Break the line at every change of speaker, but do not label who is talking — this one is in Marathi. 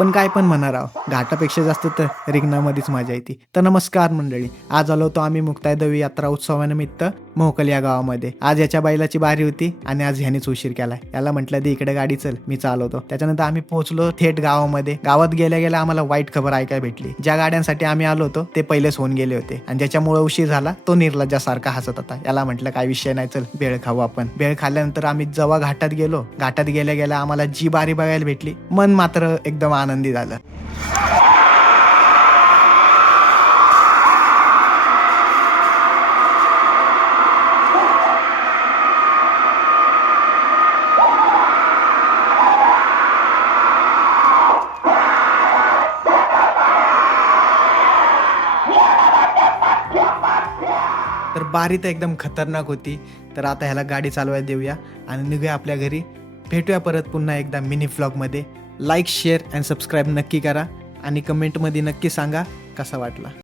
पण काय पण म्हणणार राव घाटापेक्षा जास्त तर रिंगणामध्येच मजा येते. तर नमस्कार मंडळी आज आलो होतो आम्ही मुक्तायदेवी यात्रा उत्सवानिमित्त. मोहकल या गावामध्ये. आज याच्या बैलाची बारी होती आणि आज ह्यानेच उशीर केलाय. याला म्हटलं दे इकडे गाडी चल मी चालवतो. त्याच्यानंतर आम्ही पोहोचलो थेट गावामध्ये. गावात गेल्या गेल्या आम्हाला वाईट खबर ऐकायला भेटली. ज्या गाड्यांसाठी आम्ही आलो होतो ते पहिलेच होऊन गेले होते. आणि ज्याच्यामुळे उशीर झाला तो निर्लज्जासारखा हसत होता. याला म्हटलं काय विषय नाही चल बेळ खाऊ आपण. बेळ खाल्ल्यानंतर आम्ही जेव्हा घाटात गेलो. घाटात गेल्या गेल्या आम्हाला जी बारी बघायला भेटली मन मात्र एकदम आनंदी झालं. तर बारी तर एकदम खतरनाक होती. तर आता ह्याला गाडी चालवायला देऊया आणि निघूया आपल्या घरी. भेटूया परत पुन्हा एकदा मिनी व्लॉगमध्ये लाईक शेअर अँड सबस्क्राईब नक्की करा आणि कमेंटमध्ये नक्की सांगा कसा वाटला.